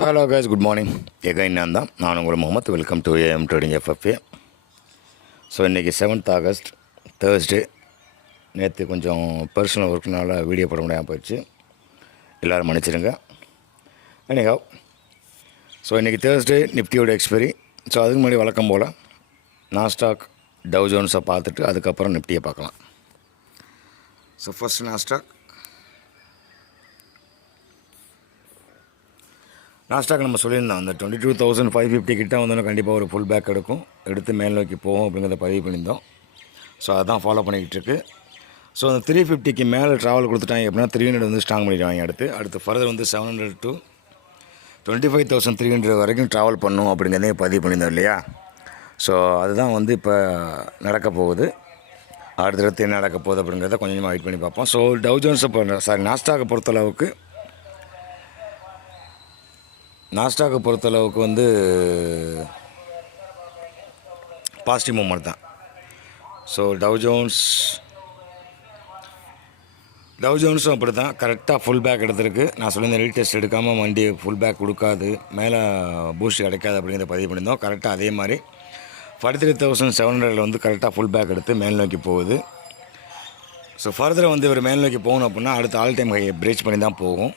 Hello guys good morning again நான் தான். நான் உங்கள் Mohammed. Welcome to AM trading FFA so இன்றைக்கி செவன்த் ஆகஸ்ட் தேர்ஸ்டே நேற்று கொஞ்சம் பர்சனல் ஒர்க்னால வீடியோ போட முடியாமல் போயிடுச்சு. எல்லோரும் மன்னிச்சிடுங்க. எனிஹாவ் ஸோ இன்றைக்கி தேர்ஸ்டே நிஃப்டியோட எக்ஸ்பைரி ஸோ அதுக்கு முன்னாடி வழக்கம் போல் நாஸ்டாக் டவ் ஜோன்ஸை பார்த்துட்டு அதுக்கப்புறம் நிஃப்டியை பார்க்கலாம். ஸோ ஃபஸ்ட் நாஸ்டாக் நாஸ்டாக் நம்ம சொல்லியிருந்தோம் அந்த twenty two thousand five fifty கிட்ட வந்தோன்னா கண்டிப்பாக ஒரு ஃபுல் பேக் எடுக்கும். எடுத்து மேல் நோக்கி போகும் அப்படிங்கிறத பதிவு பண்ணியிருந்தோம். ஸோ அதான் ஃபாலோ பண்ணிக்கிட்டு இருக்குது ஸோ அந்த த்ரீ ஃபிஃப்டிக்கு மேலே ட்ராவல் கொடுத்துட்டாங்க அப்படின்னா த்ரீ ஹண்ட்ரட் வந்து ஸ்ட்ராங் பண்ணிடுவாங்க அடுத்து. அடுத்து ஃபர்தர் வந்து seven hundred two twenty five thousand three hundred வரைக்கும் ட்ராவல் பண்ணும் அப்படிங்கிறதே பதிவு பண்ணியிருந்தோம் இல்லையா? ஸோ அதுதான் வந்து இப்போ நடக்க போகுது. அடுத்தடுத்து என்ன நடக்க போகுது அப்படிங்கிறத கொஞ்சம் கொஞ்சமாக வெயிட் பண்ணி பார்ப்போம். ஸோ டவு ஜோன்ஸை பொறுத்த சாரி நாஸ்டாக்கை பொறுத்தளவுக்கு நாஸ்டாக்கை பொறுத்தளவுக்கு வந்து பாசிட்டிவ் மூமெண்ட் தான். ஸோ டவ் ஜோன்ஸ் டவ் ஜோன்ஸும் அப்படி தான் கரெக்டாக ஃபுல் பேக் எடுத்திருக்கு. நான் சொல்லியிருந்தேன் ரீடெஸ்ட் எடுக்காமல் வண்டி ஃபுல் பேக் கொடுக்காது. மேலே பூஸ்ட் கிடைக்காது அப்படிங்கிறத பதிவு பண்ணியிருந்தோம். கரெக்டாக அதே மாதிரி. ஃபார்ட்டி த்ரீ தௌசண்ட் செவன் ஹண்ட்ரடில் வந்து கரெக்டாக ஃபுல் பேக் எடுத்து மேல் நோக்கி போகுது. ஸோ ஃபர்தர் வந்து இவர் மேல் நோக்கி போகணும் அப்படின்னா அடுத்த ஆல் டைம் ஹையை பிரேச் பண்ணி தான் போகும்.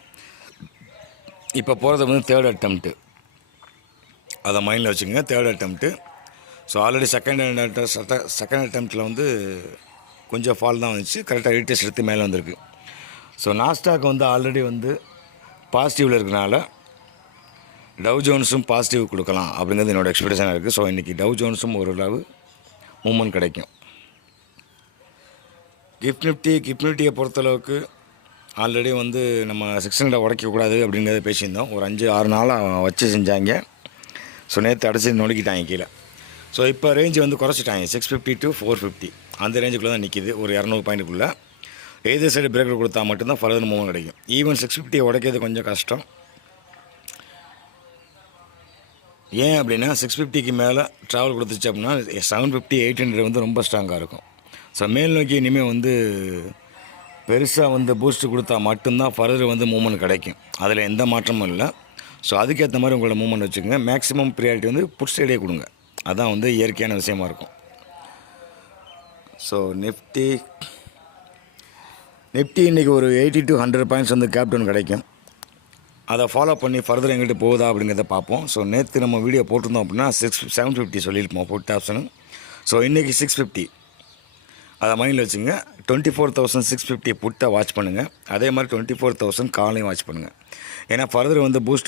இப்போ போகிறது வந்து தேர்ட் அட்டம்ப்ட்டு அதை மைண்டில் வச்சுக்கோங்க third attempt so already second second அட்டம்ப்ட்டில் வந்து கொஞ்சம் ஃபால் தான் வந்துச்சு. கரெக்டாக ரீடெஸ்ட் எடுத்து மேலே வந்திருக்கு. ஸோ நாஸ்டாக் வந்து ஆல்ரெடி வந்து பாசிட்டிவில் இருக்கனால டவ் ஜோன்ஸும் பாசிட்டிவ் கொடுக்கலாம் அப்படிங்கிறது என்னோடய எக்ஸ்பெக்டேஷனாக இருக்குது ஸோ இன்றைக்கி டவ் ஜோன்ஸும் ஓரளவு மூமெண்ட் கிடைக்கும். கிஃப்ட் நிஃப்டி கிஃப்ட் நிஃப்டியை பொறுத்தளவுக்கு ஆல்ரெடி வந்து நம்ம சிக்ஸ் ஹண்ட்ரட் உடைக்கக்கூடாது அப்படிங்கிறத பேசியிருந்தோம். ஒரு அஞ்சு ஆறு நாளாக வச்சு செஞ்சாங்க. ஸோ நேற்று அடைச்சி நொடிக்கிட்டாங்க கீழே. ஸோ இப்போ ரேஞ்சு வந்து குறைச்சிட்டாங்க. Six fifty to four fifty அந்த ரேஞ்சுக்குள்ளே தான் நிற்கிது ஒரு இரநூறு பாயிண்ட்டுக்குள்ளே எது சைடு பிரேக்கர் கொடுத்தா மட்டும்தான் ஃபர்தர் மூவ் கிடைக்கும். ஈவன் சிக்ஸ் ஃபிஃப்டியை உடைக்கிறது கொஞ்சம் கஷ்டம். ஏன் அப்படின்னா சிக்ஸ் ஃபிஃப்டிக்கு மேலே ட்ராவல் கொடுத்துச்சு அப்படின்னா செவன் ஃபிஃப்டி எயிட் ஹண்ட்ரட் வந்து ரொம்ப ஸ்ட்ராங்காக இருக்கும். ஸோ மேல் நோக்கி இனிமேல் வந்து பெருசாக வந்து பூஸ்ட் கொடுத்தா மட்டும்தான் ஃபர்தர் வந்து மூமெண்ட் கிடைக்கும். அதில் எந்த மாற்றமும் இல்லை. ஸோ அதுக்கேற்ற மாதிரி உங்களோட மூமெண்ட் வச்சுக்கோங்க. மேக்ஸிமம் ப்ரியாரிட்டி வந்து புட் சைடே கொடுங்க. அதான் வந்து இயற்கையான விஷயமா இருக்கும். ஸோ நிஃப்டி நிஃப்டி இன்றைக்கி ஒரு எயிட்டி டு ஹண்ட்ரட் பாயிண்ட்ஸ் வந்து கேப்டன் கிடைக்கும். அதை ஃபாலோ பண்ணி ஃபர்தர் எங்கிட்ட போகுதா அப்படிங்கிறத பார்ப்போம். ஸோ நேற்று நம்ம வீடியோ போட்டிருந்தோம் அப்படின்னா சிக்ஸ் செவன் ஃபிஃப்டி சொல்லியிருப்போம். புட் ஆப்ஷனு ஸோ இன்றைக்கி சிக்ஸ் ஃபிஃப்டி அதை மைண்டில் வச்சுங்க. Twenty four thousand six fifty புட்டை watch பண்ணுங்கள் அதே மாதிரி டுவெண்ட்டி ஃபோர் தௌசண்ட் காலையும் வாட்ச் பண்ணுங்கள் ஏன்னா ஃபர்தர் வந்து பூஸ்ட்